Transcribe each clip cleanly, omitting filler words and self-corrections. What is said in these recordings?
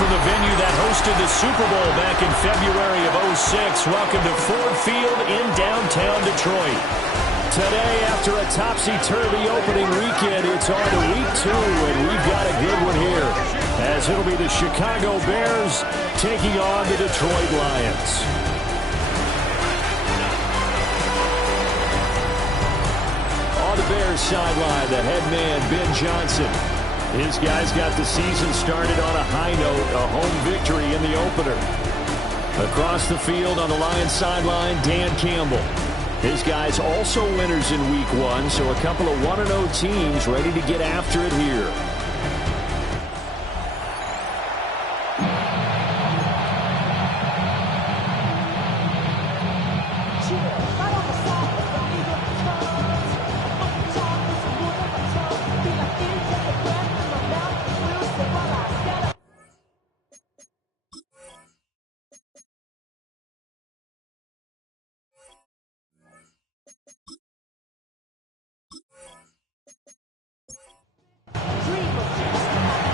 from the venue that hosted the Super Bowl back in February of '06. Welcome to Ford Field in downtown Detroit. Today, after a topsy-turvy opening weekend, it's on to week 2, and we've got a good one here, as it'll be the Chicago Bears taking on the Detroit Lions. On the Bears sideline, the head man, Ben Johnson. His guys got the season started on a high note, a home victory in the opener. Across the field on the Lions sideline, Dan Campbell. His guys also winners in week 1, so a couple of 1-0 teams ready to get after it here.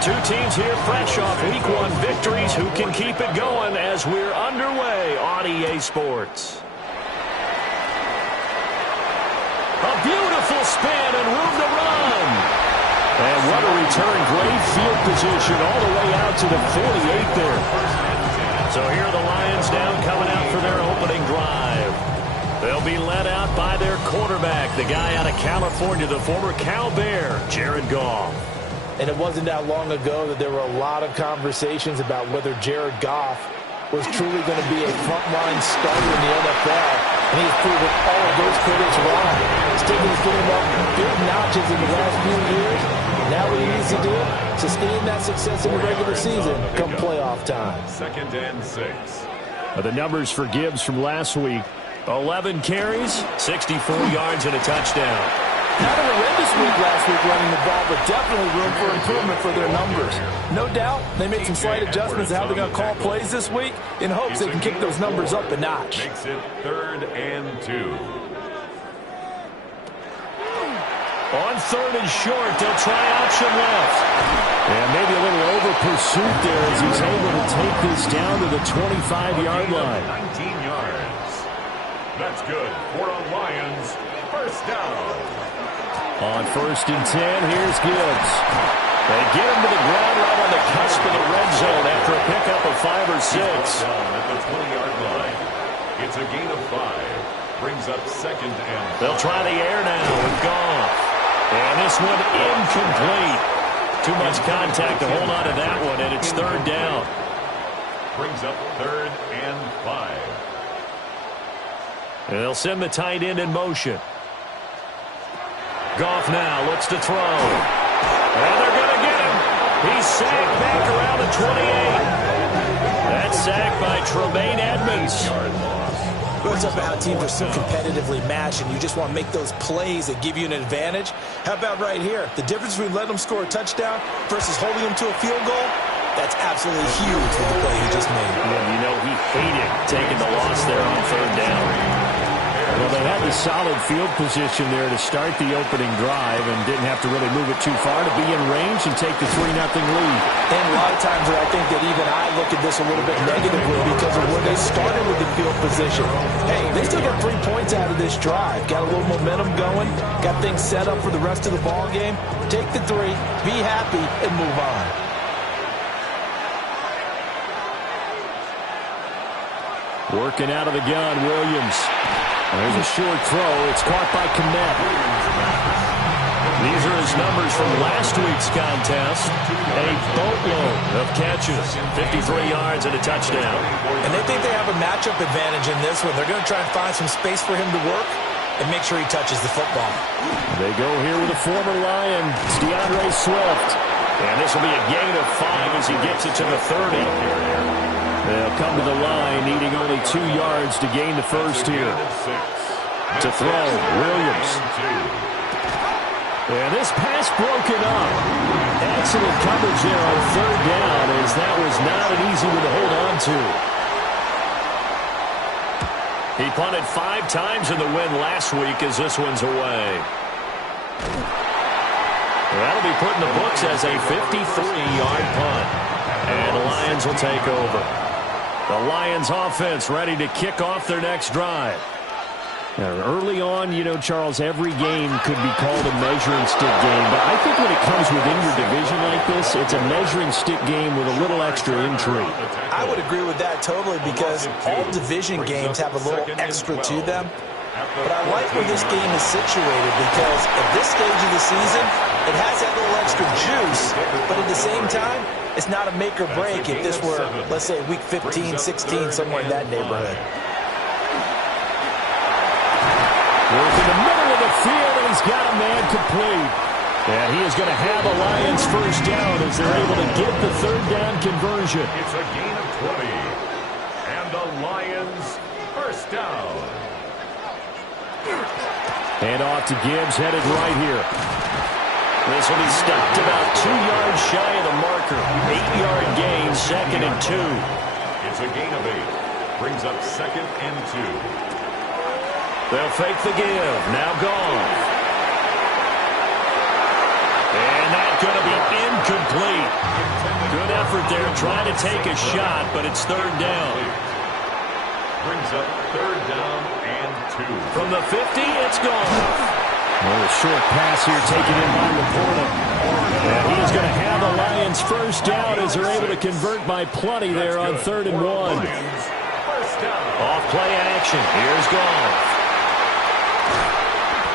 Two teams here fresh off week 1 victories. Who can keep it going as we're underway on EA Sports? A beautiful spin and room to run. And what a return. Great field position all the way out to the 48 there. So here are the Lions down, coming out for their opening drive. They'll be led out by their quarterback, the guy out of California, the former Cal Bear, Jared Goff. And it wasn't that long ago that there were a lot of conversations about whether Jared Goff was truly going to be a frontline starter in the NFL. And he's proven all of those critics wrong. Sticking his game up big notches in the last few years. Now what he needs to do, sustain that success in the regular season come playoff time. 2nd and 6. The numbers for Gibbs from last week: 11 carries, 64 yards, and a touchdown. Not a horrendous week last week running the ball, but definitely room for improvement for their numbers. No doubt they made some slight adjustments to how they're going to call plays this week in hopes they can kick those numbers up a notch. Makes it 3rd and 2. On 3rd and short, they'll try option left. And maybe a little over pursuit there as he's able to take this down to the 25-yard line. 19 yards. That's good for a Lions first down. On 1st and 10, here's Gibbs. They get him to the ground right on the cusp of the red zone after a pickup of 5 or 6. At the 20-yard line. It's a gain of 5. Brings up 2nd and 5. They'll try the air now with Goff. And this one incomplete. Too much contact to hold on to that one, and it's 3rd down. Brings up 3rd and 5. And they'll send the tight end in motion. Goff now looks to throw. And they're going to get him. He's sacked back around the 28. That's sacked by Tremaine Edmonds. What's up about how teams are so competitively matched and you just want to make those plays that give you an advantage? How about right here? The difference between letting them score a touchdown versus holding them to a field goal? That's absolutely huge with the play he just made. Yeah, you know, he hated taking the loss there on 3rd down. Well, they had the solid field position there to start the opening drive and didn't have to really move it too far to be in range and take the 3-0 lead. And a lot of times I think that even I look at this a little bit negatively because of where they started with the field position. Hey, they still got 3 points out of this drive. Got a little momentum going. Got things set up for the rest of the ball game. Take the 3, be happy, and move on. Working out of the gun, Williams. There's a short throw. It's caught by Kmet. These are his numbers from last week's contest. A boatload of catches, 53 yards and a touchdown. And they think they have a matchup advantage in this one. They're going to try and find some space for him to work and make sure he touches the football. They go here with a former Lion, it's DeAndre Swift. And this will be a gain of 5 as he gets it to the 30. They'll come to the line, needing only 2 yards to gain the first here. To throw, Williams. And this pass broken up. Excellent coverage there on 3rd down, as that was not an easy one to hold on to. He punted 5 times in the win last week as this one's away. That'll be put in the books as a 53-yard punt. And the Lions will take over. The Lions offense ready to kick off their next drive. Now, early on, you know, Charles, every game could be called a measuring stick game. But I think when it comes within your division like this, it's a measuring stick game with a little extra intrigue. I would agree with that totally because all division games have a little extra to them. But I like where this game is situated because at this stage of the season, it has that little extra juice. But at the same time, it's not a make or break if this were, let's say, week 15, 16, somewhere in that neighborhood. Work in the middle of the field, and he's got a man complete. And he is going to have a Lions first down as they're able to get the third down conversion. It's a gain of 20. And the Lions first down. Hand off to Gibbs, headed right here. This will be stopped about 2 yards shy of the marker. 8-yard gain, 2nd and 2. It's a gain of 8. Brings up 2nd and 2. They'll fake the give. Now gone. And that's going to be incomplete. Good effort there trying to take a shot, but it's third down. Brings up 3rd down and 2. From the 50, it's gone. A short pass here taken in by Laporta. And he's going to have the Lions first down as they're able to convert by plenty there on 3rd and 1. Off play action. Here's Goff.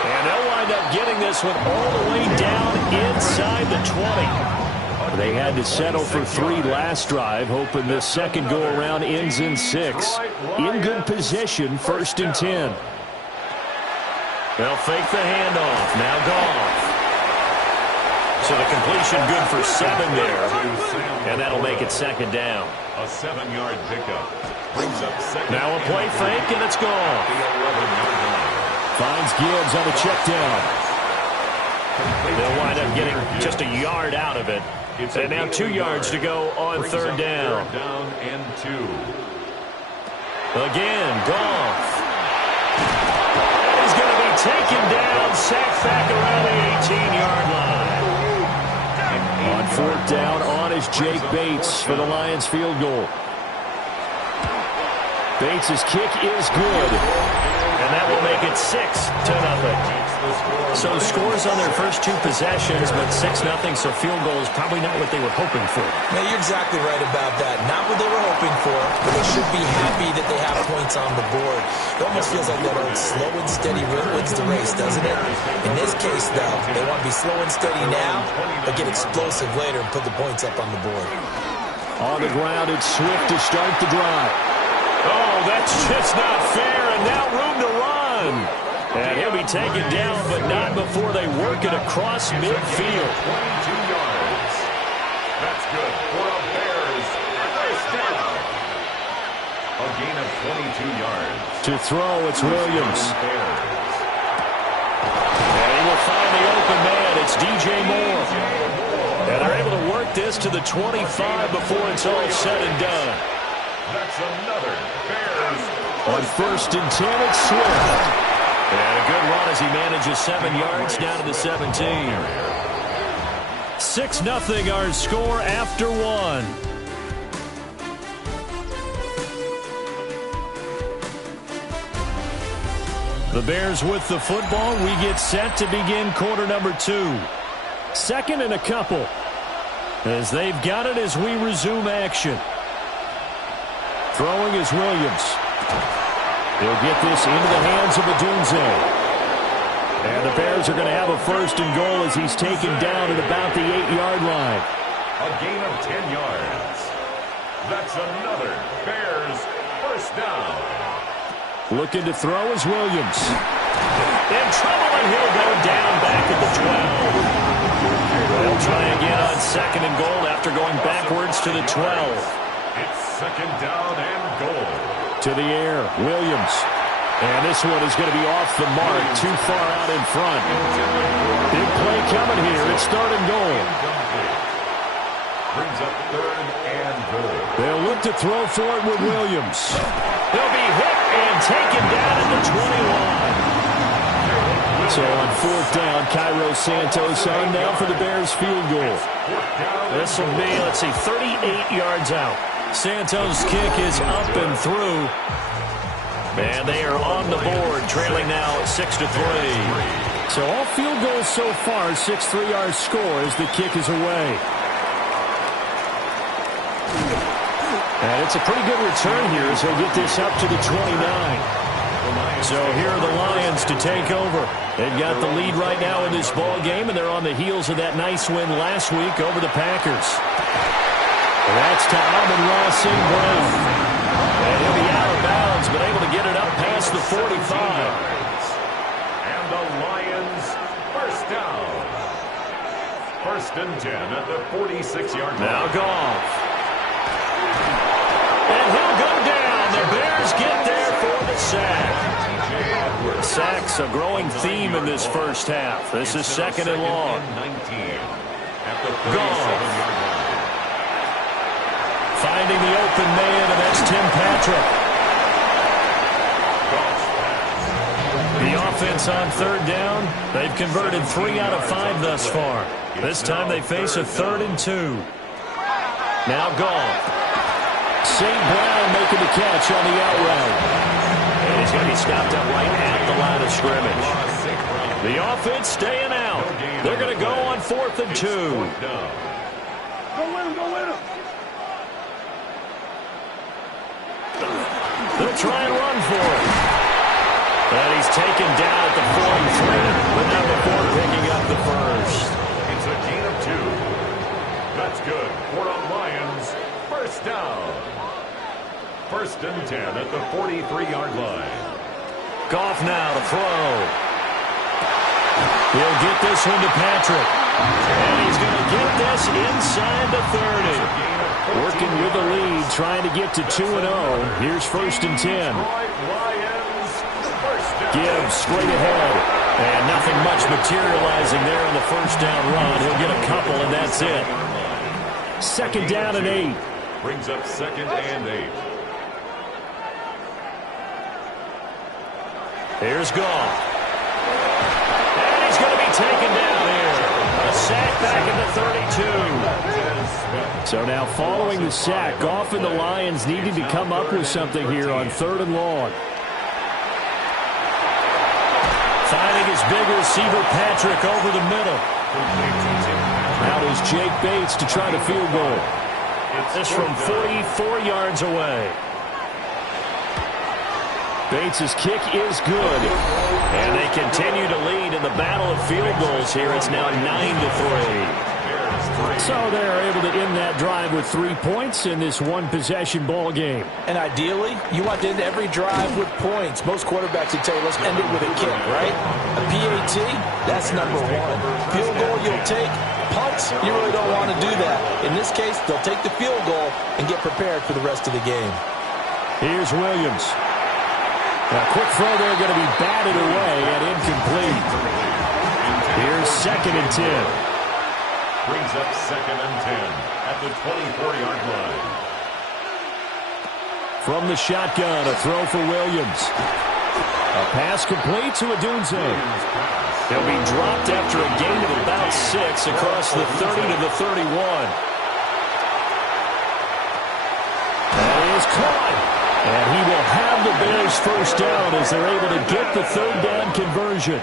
And they'll wind up getting this one all the way down inside the 20. They had to settle for 3 last drive, hoping this second go-around ends in 6. In good position, 1st and 10. They'll fake the handoff. Now Goff. So the completion good for 7 there. And that'll make it 2nd down. A 7-yard pickup. Brings up 2nd. Now a play fake, and it's gone. The 11-yard line. Finds Gibbs on the check down. They'll wind up getting just a yard out of it. And now 2 yards to go on 3rd down. 3rd down and 2. Again, Goff. He's going to be taken down, sacked back around the 18-yard line. On 4th down, on is Jake Bates for the Lions field goal. Bates' kick is good. And that will make it 6-0. So scores on their first 2 possessions, but 6-0, so field goal is probably not what they were hoping for. Now, you're exactly right about that. Not what they were hoping for, but they should be happy that they have points on the board. It almost feels like that old slow and steady wins the race, doesn't it? In this case, though, they want to be slow and steady now, but get explosive later and put the points up on the board. On the ground, it's Swift to start the drive. Oh, that's just not fair, and now room to run. And he'll be taken down, but not before they work it across midfield. 22 yards. That's good for a Bears first down. A gain of 22 yards. To throw, it's Williams. And he will find the open man. It's DJ Moore. And they're able to work this to the 25 before it's all said and done. That's another Bears. On 1st and 10, it's Swift. And a good run as he manages 7 yards down to the 17. 6-0 our score after 1. The Bears with the football. We get set to begin quarter number 2. 2nd and a couple. As they've got it as we resume action. Throwing is Williams. He'll get this into the hands of Odunze. And the Bears are going to have a 1st and goal as he's taken down at about the 8-yard line. A gain of 10 yards. That's another Bears first down. Looking to throw is Williams. In trouble, and he'll go down back at the 12. They'll try again on 2nd and goal after going backwards to the 12. It's 2nd down and goal. To the air, Williams. And this one is going to be off the mark, too far out in front. Big play coming here. It's 3rd and goal. Brings up 3rd and goal. They'll look to throw for it with Williams. He'll be hit and taken down at the 21. So on 4th down, Cairo Santos on now for the Bears field goal. This will be, 38 yards out. Santos' kick is up and through. And they are on the board, trailing now 6-3. So all field goals so far, 6-3 our score as the kick is away. And it's a pretty good return here as he'll get this up to the 29. So here are the Lions to take over. They've got the lead right now in this ball game, and they're on the heels of that nice win last week over the Packers. And that's to Amon-Ra St. Brown. And he'll be out of bounds, but able to get it up past the 45. And the Lions first down. 1st and 10 at the 46-yard line. Now Goff. And he'll go down. The Bears get there for the sack. Sacks a growing theme in this first half. This is 2nd and long. 19 at the 47-yard line. Finding the open man, and that's Tim Patrick. The offense on 3rd down. They've converted 3 out of 5 thus far. This time they face a 3rd and 2. Now Goff. St. Brown making the catch on the out route. And he's going to be stopped up right at the line of scrimmage. The offense staying out. They're going to go on 4th and 2. Go win him, go win him. They'll try and run for it. And he's taken down at the 43, but not before picking up the first. It's a gain of 2. That's good for the Lions. First down. 1st and 10 at the 43-yard line. Goff now to throw. He'll get this one to Patrick. And he's going to get this inside the 30. Working with the lead, trying to get to 2-0. Here's 1st and 10. Gibbs straight ahead. And nothing much materializing there on the first down run. He'll get a couple, and that's it. 2nd down and 8. Brings up 2nd and 8. Here's Goff. And he's going to be taken down here. A sack back at the 32. So now following the sack, Goff and the Lions needing to come up with something here on 3rd and long. Finding his big receiver Patrick over the middle. Out is Jake Bates to try the field goal. This from 44 yards away. Bates' kick is good. And they continue to lead in the battle of field goals here. It's now 9-3. So they're able to end that drive with 3 points in this one-possession ball game. And ideally, you want to end every drive with points. Most quarterbacks would tell you, let's end it with a kick, right? A PAT, that's number 1. Field goal you'll take. Punts, you really don't want to do that. In this case, they'll take the field goal and get prepared for the rest of the game. Here's Williams. A quick throw there going to be batted away and incomplete. Here's 2nd and 10. Brings up 2nd and 10 at the 24-yard line. From the shotgun, a throw for Williams. A pass complete to Odunze. He'll be dropped after a gain of about 6 across the 30 to the 31. That is caught. And he will have the Bears first down as they're able to get the 3rd down conversion.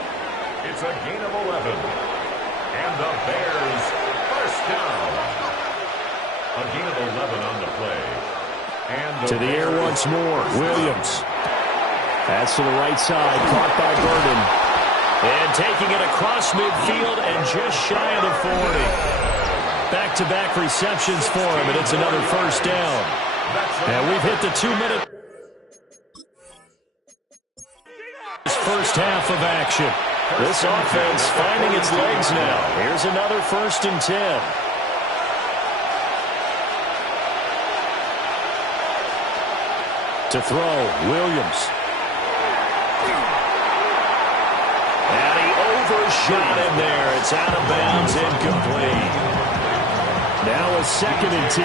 It's a gain of 11. And the Bears first down. A gain of 11 on the play. And to the air once more. Williams. Pass to the right side. Caught by Burden. And taking it across midfield and just shy of the 40. Back-to-back receptions for him, and it's another first down. And we've hit the 2-minute first half of action. This offense finding its legs now. Here's another 1st and 10. To throw, Williams. And he overshot him there. It's out of bounds, incomplete. Now a 2nd and 10.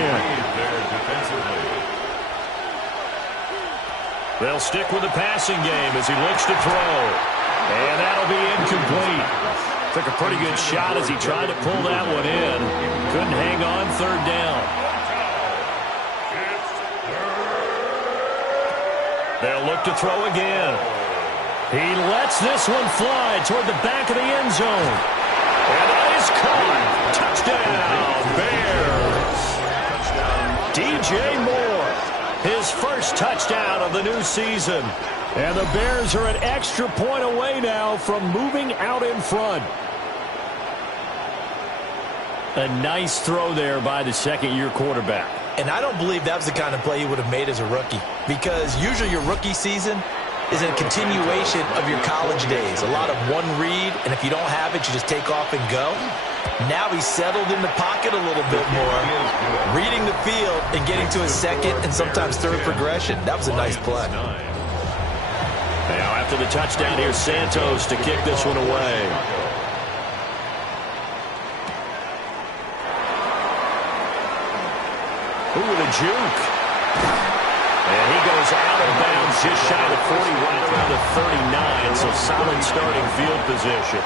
They'll stick with the passing game as he looks to throw. And that'll be incomplete. incomplete. Took a pretty good shot as he tried to pull that one in. Couldn't hang on, third down. They'll look to throw again. He lets this one fly toward the back of the end zone. And that is caught. Touchdown, Bears. DJ Moore, his first touchdown of the new season. And the Bears are an extra point away now from moving out in front. A nice throw there by the second-year quarterback. And I don't believe that was the kind of play he would have made as a rookie, because usually your rookie season is a continuation of your college days. A lot of one read, and if you don't have it, you just take off and go. Now he's settled in the pocket a little bit more, reading the field and getting to his second and sometimes third progression. That was a nice play. Now after the touchdown, here's Santos to kick this one away. Ooh, with a juke. And he goes out of bounds just shy of 40, right around the 39. So solid starting field position.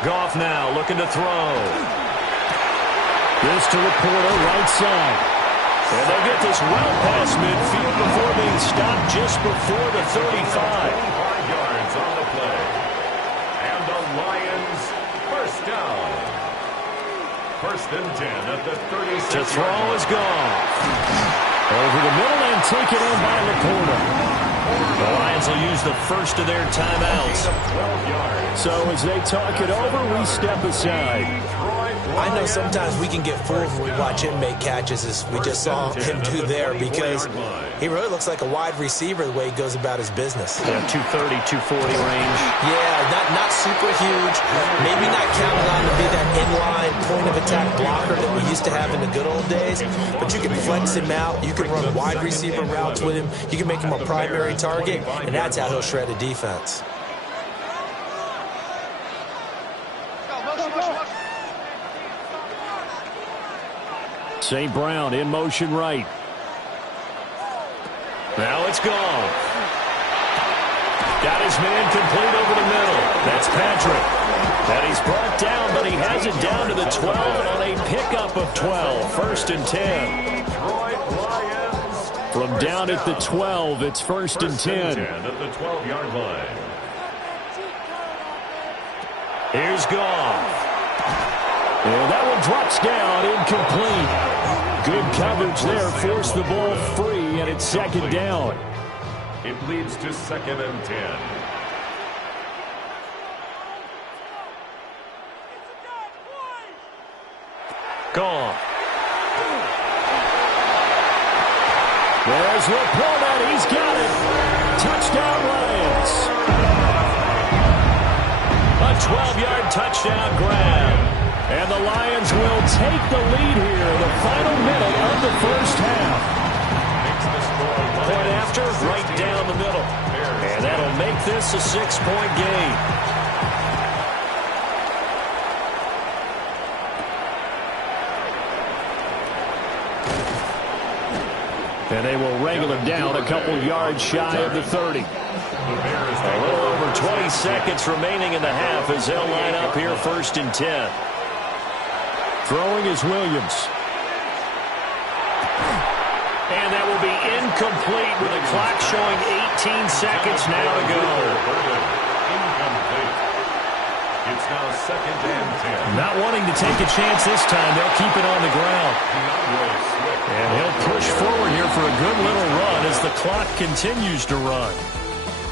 Goff now looking to throw. This to Laporta, right side. And they'll get this well past midfield before being stopped just before the 35. 5 yards on the play. And the Lions first down. First and 10 at the 36. To throw is gone. Over the middle and taken in by Laporta. The Lions will use the first of their timeouts. So as they talk it over, we step aside. I know sometimes we can get fooled when we watch him make catches, as we just saw him do there, because he really looks like a wide receiver the way he goes about his business. Yeah, 230, 240 range. Yeah, not super huge. Maybe not counted on to be that inline point-of-attack blocker that we used to have in the good old days, but you can flex him out. You can run wide receiver routes with him. You can make him a primary target, and that's how he'll shred a defense. St. Brown in motion right. Now it's gone. Got his man complete over the middle. That's Patrick. And he's brought down, but he has it down to the 12 on a pickup of 12. First and 10. From down at the 12, it's first and 10. At the 12-yard line. Here's Goff. And that one drops down, incomplete. Good coverage there, forced the ball free, and it's second down. It leads to second and 10. Goff. There's Laporta, he's got it. Touchdown Lions. A 12-yard touchdown grab. And the Lions will take the lead here, the final minute of the first half. Point after, right down the middle. And that'll make this a 6-point game. And they will wrangle him down a couple yards shy of the 30. A little over 20 seconds remaining in the half as they'll line up here first and 10. Throwing is Williams. And that will be incomplete with the clock showing 18 seconds now to go. Incomplete. It's now second and 10. Not wanting to take a chance this time. They'll keep it on the ground. And he'll push forward here for a good little run as the clock continues to run.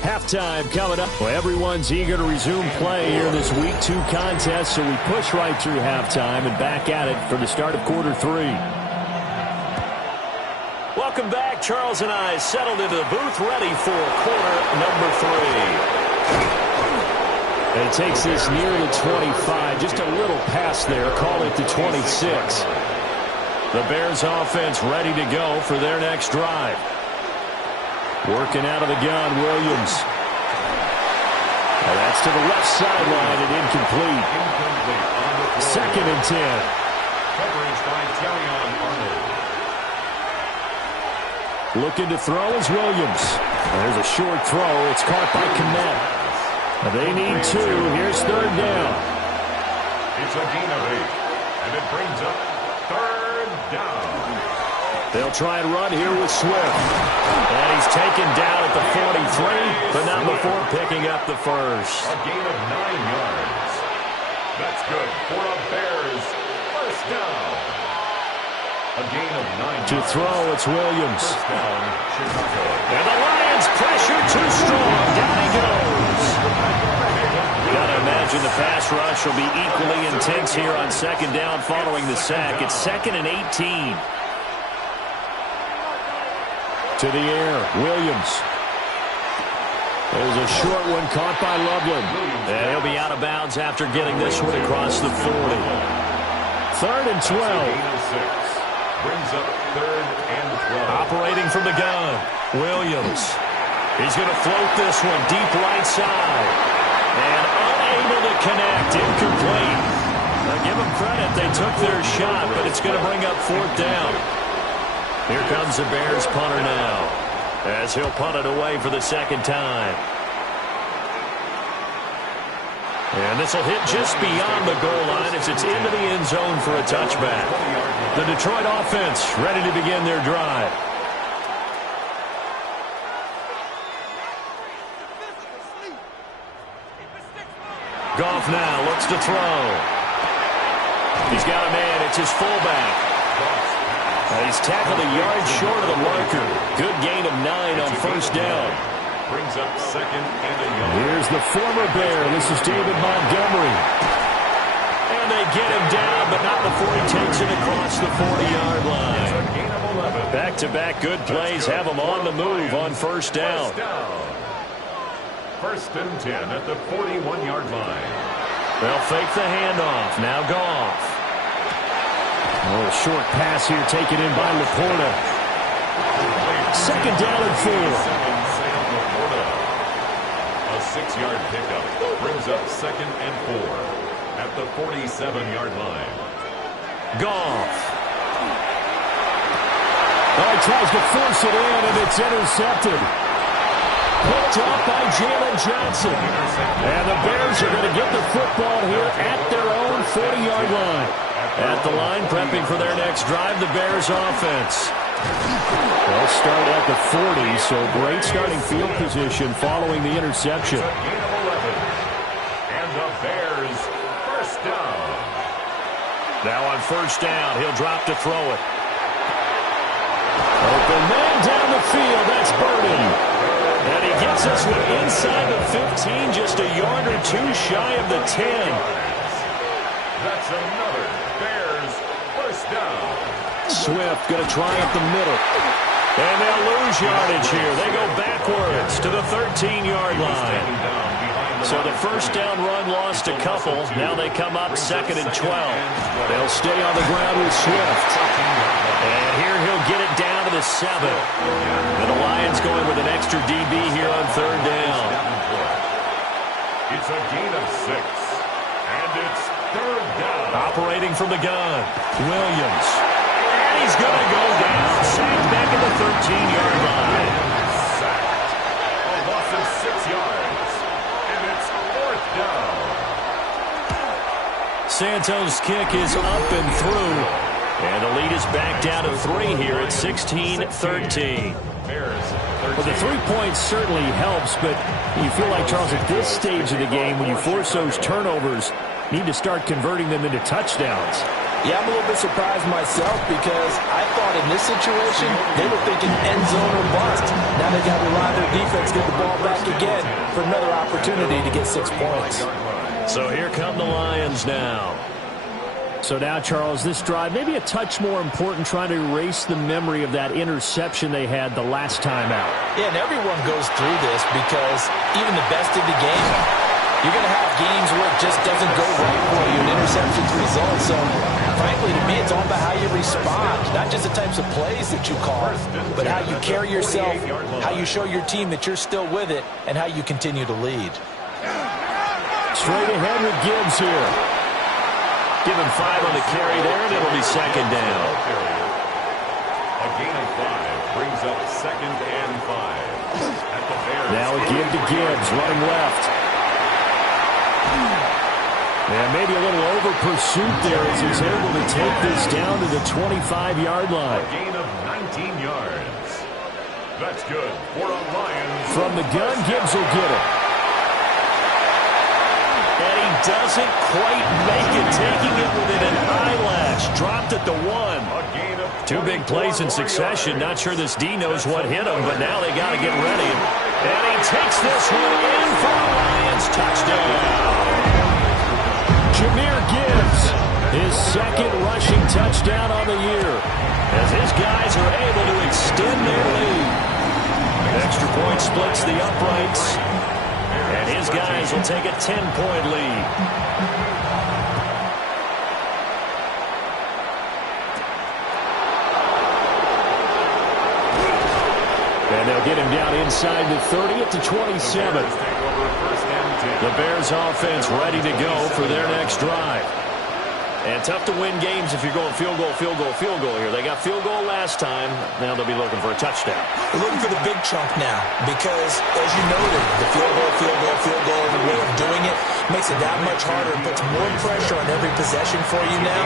Halftime coming up. Well, everyone's eager to resume play here in this Week 2 contest, so we push right through halftime and back at it for the start of quarter 3. Welcome back. Charles and I settled into the booth ready for quarter number 3. And it takes this near the 25, just a little past there, call it the 26. The Bears offense ready to go for their next drive. Working out of the gun, Williams. And that's to the left sideline and incomplete. Second and 10. Coverage by Terrion Arnold. Looking to throw is Williams. There's a short throw. It's caught by Kmet. They need 2. Here's third down. It's a gain of 8, and it brings up third down. They'll try and run here with Swift. And he's taken down at the 43, but not before picking up the first. A gain of 9 yards. That's good for a Bears first down. A gain of 9 To yards. throw, it's Williams. First down, Chicago. And the Lions pressure too strong. Down he goes. Got to imagine the pass rush will be equally intense here on second down following the sack. It's 2nd and 18. To the air, Williams. There's a short one caught by Loveland. And he'll be out of bounds after getting this one across the 40. 3rd and 12. Gain of 6. Brings up 3rd and 12. Operating from the gun, Williams. He's going to float this one deep right side. And unable to connect, incomplete. Now give them credit, they took their shot, but it's going to bring up 4th down. Here comes the Bears punter now, as he'll punt it away for the 2nd time. And this will hit just beyond the goal line as it's into the end zone for a touchback. The Detroit offense ready to begin their drive. Goff now looks to throw. He's got a man. It's his fullback. He's tackled a yard short of the marker. Good gain of 9 on first down. Brings up 2nd and a yard. Here's the former Bear. This is David Montgomery. And they get him down, but not before he takes it across the 40-yard line. A gain of 11. Back-to-back good plays have him on the move on first down. First down. 1st and 10 at the 41-yard line. They'll fake the handoff. Now Goff. A little short pass here taken in by Laporta. 2nd down and 4. A 6-yard pickup brings up 2nd and 4 at the 47-yard line. Goff. Oh, he tries to force it in, and it's intercepted. Picked off by Jalen Johnson. And the Bears are going to get the football here at their own 40-yard line. At the line, prepping for their next drive, the Bears offense. They'll start at the 40, so great starting field position following the interception. Gain of 11. And the Bears first down. Now on first down, he'll drop to throw it. Open man down the field, that's Burden. And he gets us one inside the 15, just a yard or 2 shy of the 10. That's another Bears first down. Swift going to try up the middle. And they'll lose yardage here. They go backwards to the 13-yard line. So the first down run lost a couple. Now they come up 2nd and 12. They'll stay on the ground with Swift. And here he'll get it down to the 7. And the Lions going with an extra DB here on 3rd down. It's a gain of 6. And it's 3rd down. Operating from the gun, Williams. And he's going to go down. Sacked back at the 13-yard line. Sacked. A loss of 6 yards. And it's 4th down. Santos' kick is up and through. And the lead is back down to 3 here at 16-13. Well, the 3 points certainly helps, but you feel like, Charles, at this stage of the game, when you force those turnovers, you need to start converting them into touchdowns. Yeah, I'm a little bit surprised myself because I thought in this situation they were thinking end zone or bust. Now they got to rely on their defense, get the ball back again for another opportunity to get 6 points. So here come the Lions now. So now, Charles, this drive maybe a touch more important, trying to erase the memory of that interception they had the last time out. Yeah, and everyone goes through this because even the best of the game, you're going to have games where it just doesn't go right for you, and interceptions result. So, frankly, to me, it's all about how you respond, not just the types of plays that you call, but how you carry yourself, how you show your team that you're still with it, and how you continue to lead. Straight ahead with Gibbs here. Give him 5 on the carry there, and it'll be 2nd down. A gain of 5 brings up second and 5. At the Bears. Now a give to Gibbs, running left. And maybe a little over pursuit there as he's able to take this down to the 25-yard line. A gain of 19 yards. That's good for a Lions. From the gun, Gibbs will get it. And he doesn't quite make it, taking it within an eyelash. Dropped at the 1. A gain of 2 big plays in succession. Not sure this D knows what hit him, but now they got to get ready. And he takes this one in for a Lions touchdown. Jahmyr Gibbs, his second rushing touchdown on the year, as his guys are able to extend their lead. Extra point splits the uprights, and his guys will take a 10-point lead. And they'll get him down inside the 30 at the 27. The Bears offense ready to go for their next drive. And tough to win games if you're going field goal, field goal, field goal here. They got field goal last time. Now they'll be looking for a touchdown. They're looking for the big chunk now because, as you noted, the field goal, the way of doing it makes it that much harder and puts more pressure on every possession for you now.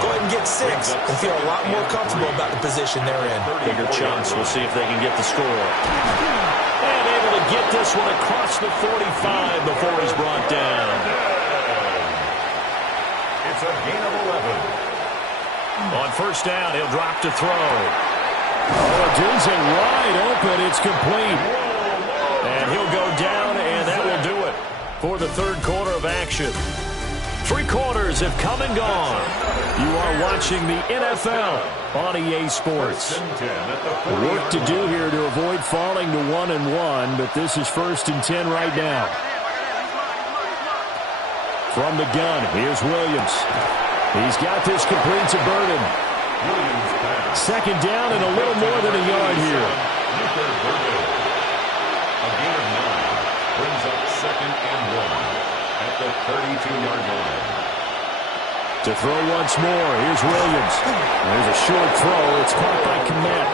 Go ahead and get 6 and feel a lot more comfortable about the position they're in. Bigger chunks. We'll see if they can get the score. And able to get this one across the 45 before he's brought down. It's a gain of 11. On first down, he'll drop to throw. Odunze wide open. It's complete. And he'll go down, and that will do it for the third quarter of action. 3 quarters have come and gone. You are watching the NFL on EA Sports. Work to do here to avoid falling to 1-1, but this is 1st and 10 right now. From the gun, here's Williams. He's got this complete to Burden. Second down and a little more than a yard here. A gain of 9 brings up 2nd and 1 at the 32-yard line. To throw once more, here's Williams. There's a short throw. It's caught by Kmet.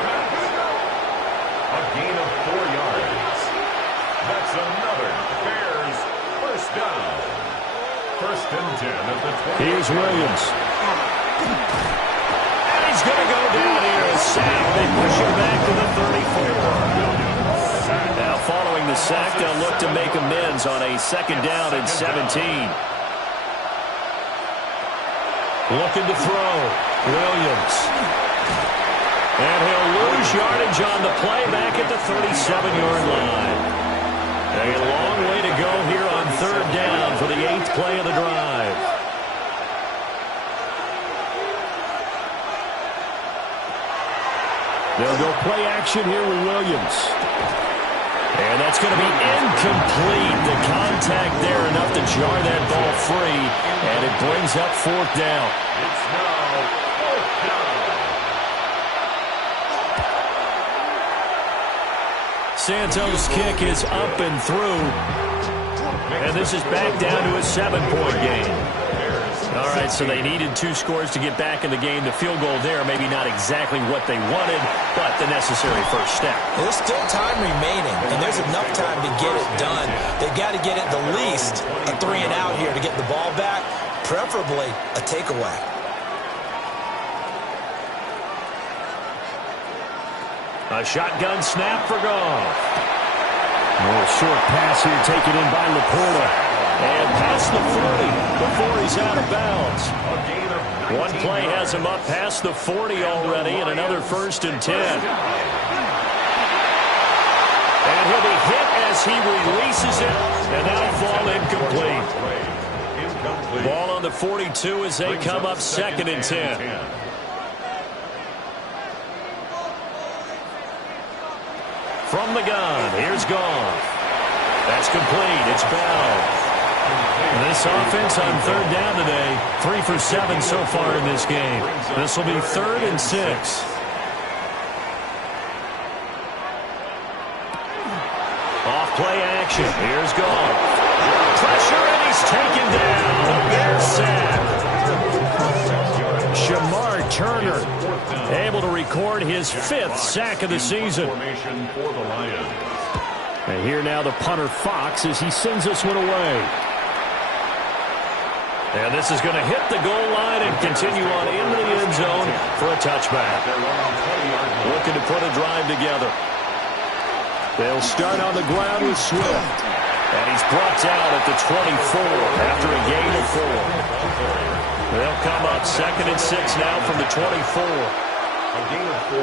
A gain of 4 yards. That's another Bears first down. 1st and 10 at the 20. Here's Williams. And he's going to go down here. A sack. They push him back to the 34. Now following the sack, they'll look to make amends on a 2nd down and 17. Looking to throw. Williams. And he'll lose yardage on the play back at the 37-yard line. A long way to go here on 3rd down for the 8th play of the drive. They'll go play action here with Williams. And that's going to be incomplete. The contact there enough to jar that ball free. And it brings up 4th down. It's now 4th down. Santos' kick is up and through. And this is back down to a 7-point game. All right, so they needed 2 scores to get back in the game. The field goal there, maybe not exactly what they wanted, but the necessary first step. There's still time remaining, and there's enough time to get it done. They've got to get it the least a 3 and out here to get the ball back, preferably a takeaway. A shotgun snap for Goff. A short pass here taken in by Laporta. And past the 40 before he's out of bounds. One play has him up past the 40 already, and another 1st and 10. And he'll be hit as he releases it, and that'll fall incomplete. Ball on the 42 as they come up 2nd and 10. From the gun, here's Goff. That's complete. It's Bell. This offense on 3rd down today, 3 for 7 so far in this game. This will be 3rd and 6. Off play action. Here's Goff. Pressure, and he's taken down. A Bears sack. Shamar Turner able to recover record his 5th sack of the season. Formation for the Lions. And here now the punter Fox as he sends this one away. And this is going to hit the goal line and continue on into the end zone for a touchback. Looking to put a drive together. They'll start on the ground with Swift. And he's brought down at the 24 after a gain of 4. They'll come up 2nd and 6 now from the 24. A gain of 4.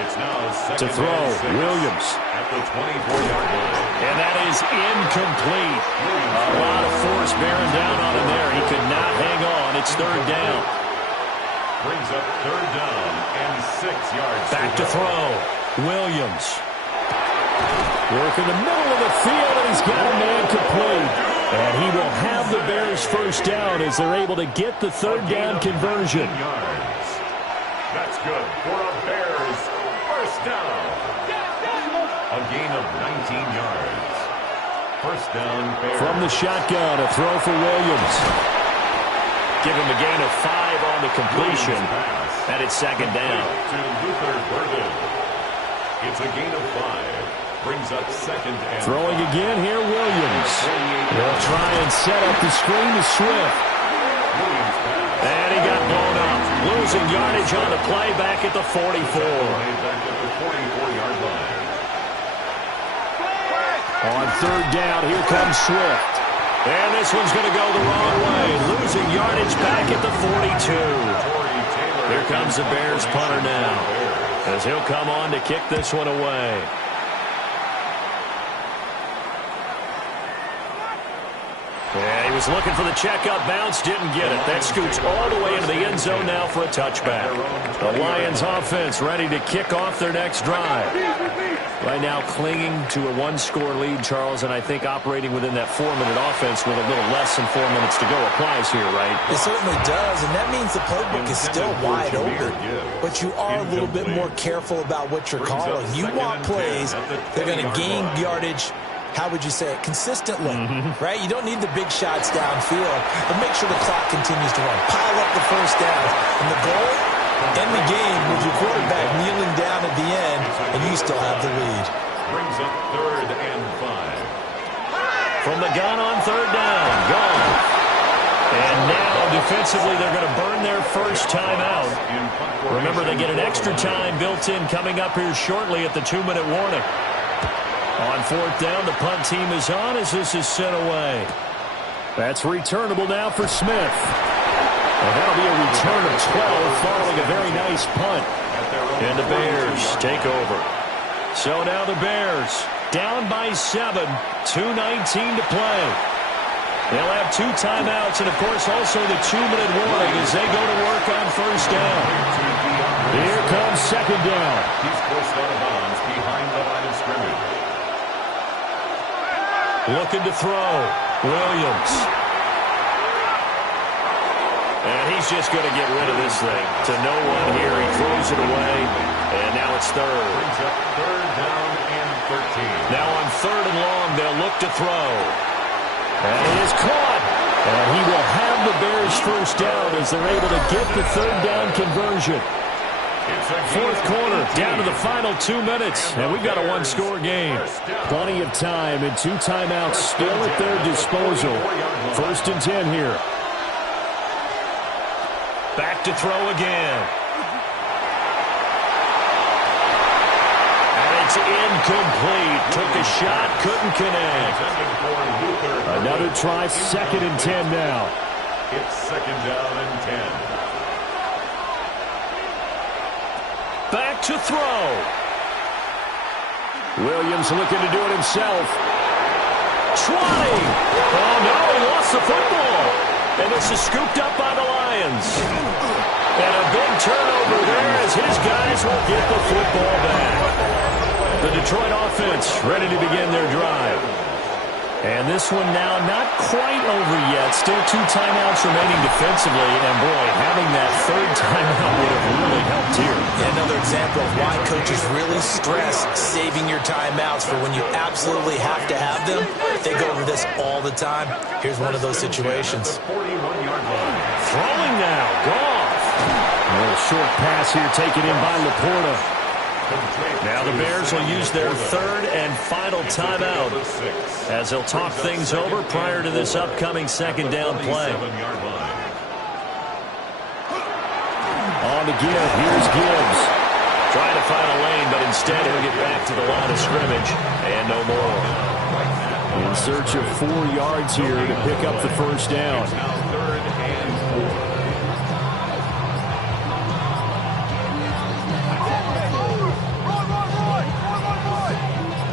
It's now To throw, Williams. At the 24-yard line. And that is incomplete. A lot of force bearing down on him there. He could not hang on. It's 3rd down. Brings up 3rd down and 6 yards. Back to throw. Williams. Work in the middle of the field, and he's got a man complete. And he will have the Bears 1st down as they're able to get the 3rd down conversion. That's good for a Bears 1st down. A gain of 19 yards. 1st down, Bears. From the shotgun, a throw for Williams. Give him a gain of 5 on the completion. And it's 2nd down. To Luther Burden. It's a gain of 5. Brings up 2nd and Throwing again here, Williams. They'll try and set up the screen to Swift. And he got blown up. Losing yardage on the play back at the 44. Back at the 44-yard line. On 3rd down, here comes Swift. And this one's going to go the wrong way. Losing yardage back at the 42. Here comes the Bears punter now, as he'll come on to kick this one away. Yeah, he was looking for the checkup bounce, didn't get it. That scoots all the way into the end zone now for a touchback. The Lions offense ready to kick off their next drive. Right now clinging to a 1-score lead, Charles, and I think operating within that 4-minute offense with a little less than 4 minutes to go applies here, right? It certainly does, and that means the playbook is still wide open. But you are a little bit more careful about what you're calling. You want plays that are going to gain yardage, how would you say it, consistently, right? You don't need the big shots downfield, but make sure the clock continues to run. Pile up the 1st down. And the goal, end the game with your quarterback kneeling down at the end, and you still have the lead. Brings up 3rd and 5. From the gun on 3rd down, gone. And now defensively they're going to burn their 1st timeout. Remember, they get an extra time built in coming up here shortly at the 2-minute warning. On 4th down, the punt team is on as this is sent away. That's returnable now for Smith. And that'll be a return of 12 following a very nice punt. And the Bears take over. So now the Bears down by 7, 2:19 to play. They'll have 2 timeouts and, of course, also the 2-minute warning as they go to work on 1st down. Here comes 2nd down. He's forced out of bounds behind the line of scrimmage. Looking to throw. Williams. And he's just going to get rid of this thing. To no one here. He throws it away. And now it's 3rd. Brings up 3rd down and 13. Now on 3rd and long, they'll look to throw. And it is caught. And he will have the Bears 1st down as they're able to get the 3rd down conversion. 4th quarter, down to the final 2 minutes, and we've got a 1-score game. Plenty of time and 2 timeouts still at their disposal. 1st and 10 here. Back to throw again. And it's incomplete. Took a shot, couldn't connect. Another try, 2nd and 10 now. It's 2nd down and 10. Back to throw. Williams looking to do it himself. Trying. Oh, no, he lost the football. And this is scooped up by the Lions. And a big turnover there as his guys will get the football back. The Detroit offense ready to begin their drive. And this one now not quite over yet. Still 2 timeouts remaining defensively. And, boy, having that 3rd timeout would have really helped here. Yeah, another example of why coaches really stress saving your timeouts for when you absolutely have to have them. They go over this all the time. Here's one of those situations. Throwing now. Goff. A little short pass here taken in by Laporta. Now the Bears will use their third and final timeout as they'll talk things over prior to this upcoming second down play. On to Gibbs. Here's Gibbs. Trying to find a lane, but instead he'll get back to the line of scrimmage and no more. In search of 4 yards here to pick up the first down.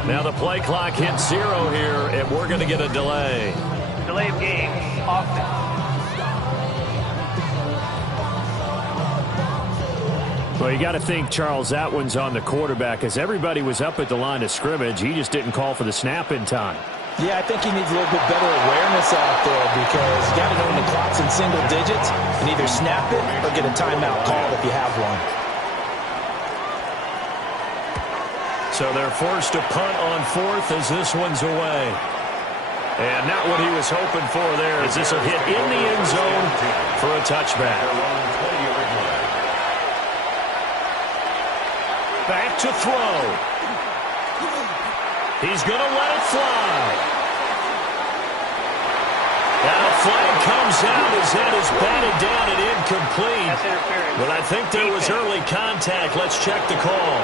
Now the play clock hits 0 here, and we're going to get a delay. Delay of game, offense. Well, you got to think, Charles, that one's on the quarterback, as everybody was up at the line of scrimmage. He just didn't call for the snap in time. Yeah, I think he needs a little bit better awareness out there because you got to know when the clock's in single digits and either snap it or get a timeout called if you have one. So they're forced to punt on 4th as this one's away. And not what he was hoping for there, as this will hit in the end zone for a touchback. Back to throw. He's going to let it fly. Now a flag comes out as that is batted down and incomplete. But I think there was early contact. Let's check the call.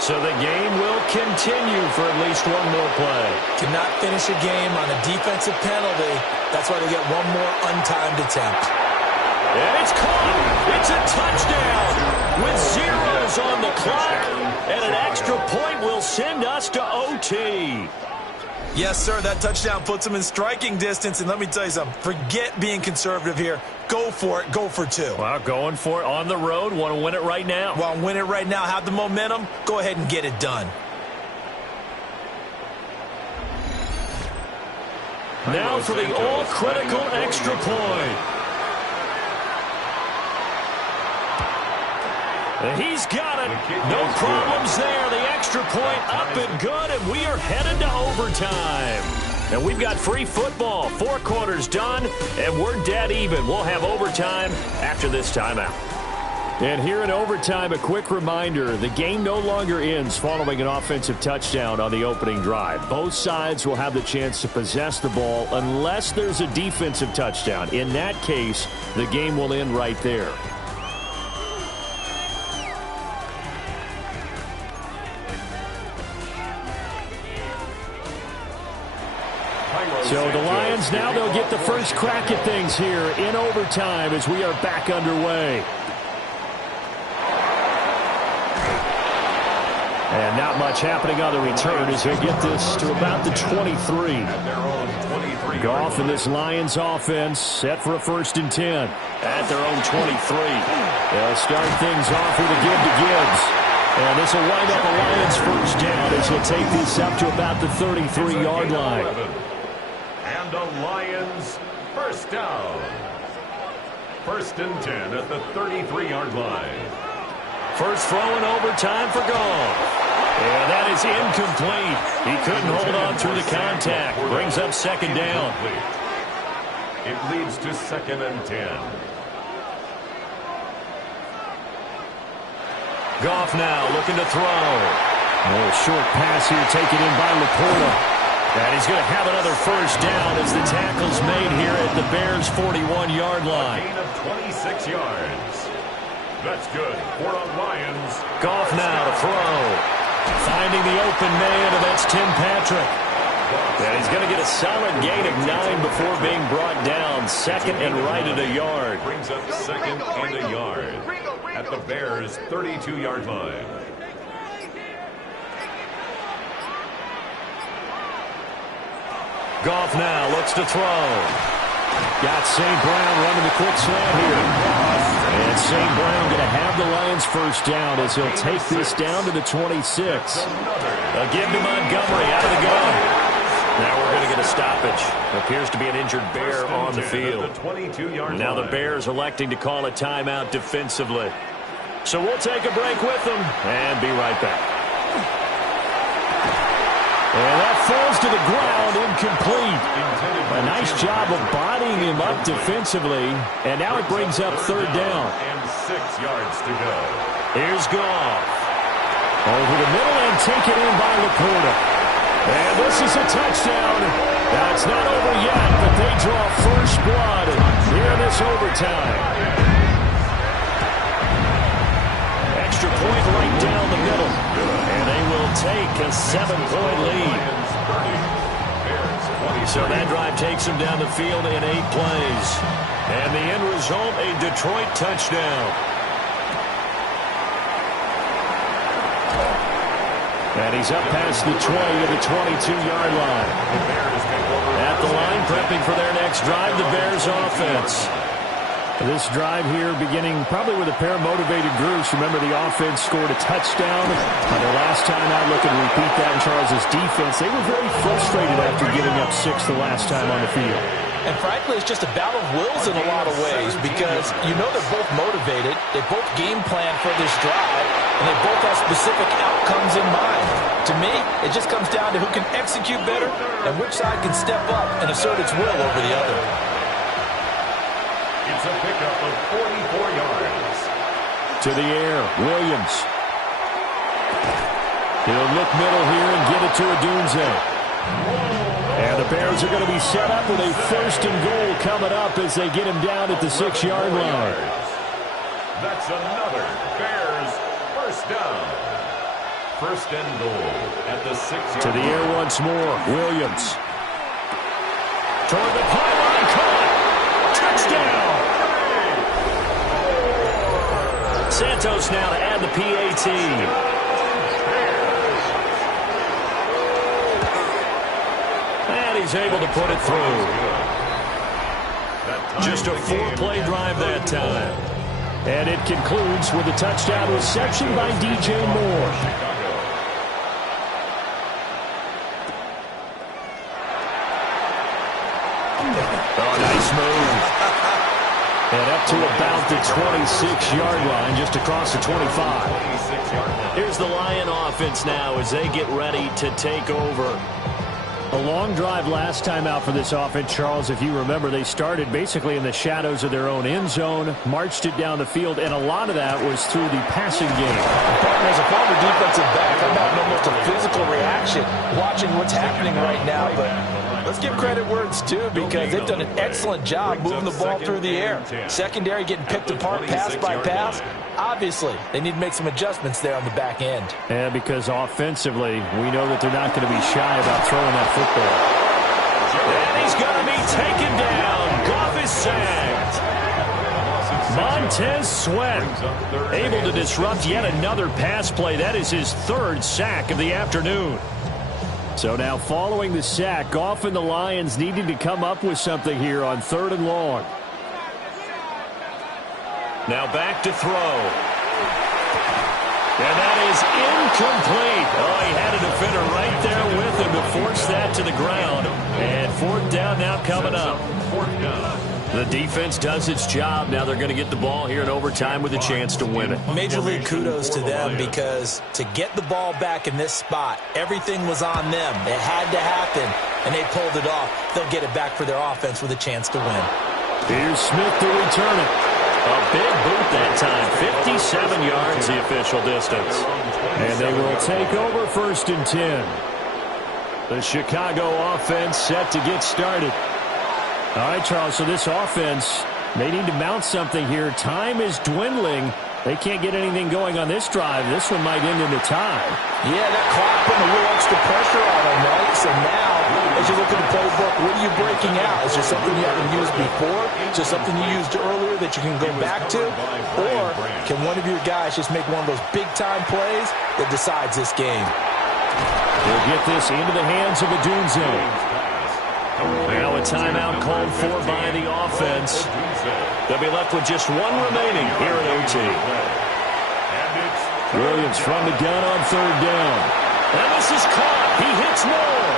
So the game will continue for at least one more play. Cannot finish a game on a defensive penalty. That's why they get one more untimed attempt. And it's caught. It's a touchdown with zeros on the clock. And an extra point will send us to OT. Yes, sir. That touchdown puts them in striking distance. And let me tell you something. Forget being conservative here. Go for it. Go for 2. Well, going for it on the road. Want to win it right now. Well, win it right now. Have the momentum. Go ahead and get it done. Now for the all-critical extra point. He's got it. No problems there. The extra point up and good, and we are headed to overtime. And we've got free football. 4 quarters done, and we're dead even. We'll have overtime after this timeout. And here in overtime, a quick reminder, the game no longer ends following an offensive touchdown on the opening drive. Both sides will have the chance to possess the ball unless there's a defensive touchdown. In that case, the game will end right there. So the Lions now they'll get the first crack at things here in overtime as we are back underway. And not much happening on the return as they get this to about the 23. Goff and this Lions offense set for a 1st and 10. At their own 23. They'll start things off with a give to Gibbs. And this will wind up a Lions first down as he'll take this up to about the 33-yard line. And a Lions first down. 1st and 10 at the 33-yard line. First throw in overtime for Goff. And that is incomplete. He couldn't hold on through the contact. Brings up 2nd down. It leads to 2nd and 10. Goff now looking to throw. A short pass here taken in by Laporta. And he's going to have another first down as the tackle's made here at the Bears' 41-yard line. A gain of 26 yards. That's good for the Lions. Goff now to throw. Finding the open man, and that's Tim Patrick. And he's going to get a solid gain of 9 before being brought down. 2nd and right at a yard. Brings up 2nd and a yard at the Bears' 32-yard line. Goff now looks to throw. Got St. Brown running the quick slant here. And St. Brown going to have the Lions first down as he'll take this down to the 26. A give to Montgomery out of the gun. Now we're going to get a stoppage. Appears to be an injured Bear on the field. Now the Bears electing to call a timeout defensively. So we'll take a break with them and be right back. And that falls to the ground, incomplete. A nice job of bodying him up defensively. And now it brings up third down. And 6 yards to go. Here's Goff. Over the middle and taken in by Laporta. And this is a touchdown. Now it's not over yet, but they draw first blood here in this overtime. Extra point right down the middle. And they will take a 7-point lead. So that drive takes them down the field in 8 plays. And the end result, a Detroit touchdown. And he's up past the 20 to the 22-yard line. At the line, prepping for their next drive, the Bears offense. This drive here beginning probably with a pair of motivated groups. Remember, the offense scored a touchdown. On their last time out, looking to repeat that in Charles' defense. They were very frustrated after giving up 6 the last time on the field. And frankly, it's just a battle of wills in a lot of ways because you know they're both motivated. They both game plan for this drive, and they both have specific outcomes in mind. To me, it just comes down to who can execute better and which side can step up and assert its will over the other. It's a pickup of 44 yards. To the air, Williams. He'll look middle here and get it to Odunze. And the Bears are going to be set up with a 1st and goal coming up as they get him down at the 6-yard line. That's another Bears first down. 1st and goal at the 6-yard line. To the air once more, Williams. Toward the pylon, caught. Touchdown. Santos now to add the PAT. And he's able to put it through. Just a 4-play drive that time. And it concludes with a touchdown reception by DJ Moore. Oh, nice move. And up to about the 26-yard line, just across the 25. Here's the Lion offense now as they get ready to take over. A long drive last time out for this offense, Charles. If you remember, they started basically in the shadows of their own end zone, marched it down the field, and a lot of that was through the passing game. As a former defensive back, I'm having almost a physical reaction watching what's happening right now, but let's give credit where it's due because they've done an excellent job moving the ball through the air. Secondary getting picked apart pass by pass. Obviously, they need to make some adjustments there on the back end. Yeah, because offensively, we know that they're not going to be shy about throwing that football. And he's going to be taken down. Goff is sacked. Montez Sweat able to disrupt yet another pass play. That is his 3rd sack of the afternoon. So now following the sack, Goff and the Lions needing to come up with something here on 3rd and long. Now back to throw. And that is incomplete. Oh, he had a defender right there with him to force that to the ground. And 4th down now coming up. 4th down. The defense does its job. Now they're going to get the ball here in overtime with a chance to win it. Major league kudos to them because to get the ball back in this spot, everything was on them. It had to happen, and they pulled it off. They'll get it back for their offense with a chance to win. Here's Smith to return it. A big boot that time. 57 yards the official distance. And they will take over 1st and 10. The Chicago offense set to get started. All right, Charles, so this offense, they need to mount something here. Time is dwindling. They can't get anything going on this drive. This one might end in a tie. Yeah, that clock putting a little extra pressure on them, right? So now, as you look at the playbook, what are you breaking out? Is there something you haven't used before? Is there something you used earlier that you can go back to? Or can one of your guys just make one of those big-time plays that decides this game? They'll get this into the hands of Odunze. Now a timeout called for by the offense. They'll be left with just one remaining here at OT. Williams from the gun on 3rd down. And this is caught. He hits Moore.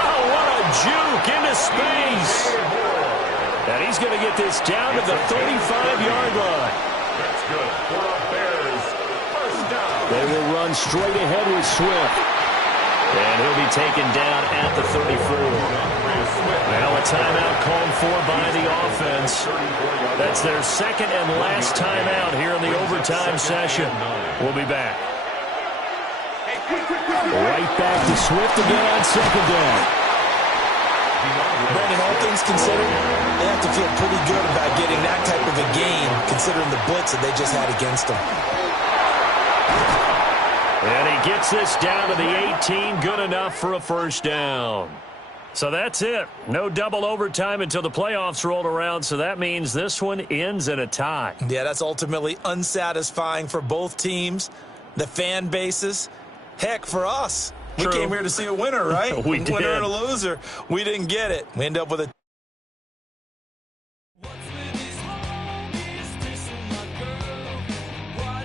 Oh, what a juke into space. And he's going to get this down to the 35-yard line. That's good for the Bears. 1st down. They will run straight ahead with Swift. And he'll be taken down at the 34. Now a timeout called for by the offense. That's their second and last timeout here in the overtime session. We'll be back. Right back to Swift again on second down. Brandon, all things considered, they have to feel pretty good about getting that type of a game, considering the blitz that they just had against them. And he gets this down to the 18, good enough for a first down. So that's it. No double overtime until the playoffs rolled around, so that means this one ends in a tie. Yeah, that's ultimately unsatisfying for both teams, the fan bases. Heck, for us. True. We came here to see a winner, right? We did. Winner and a loser. We didn't get it. We end up with a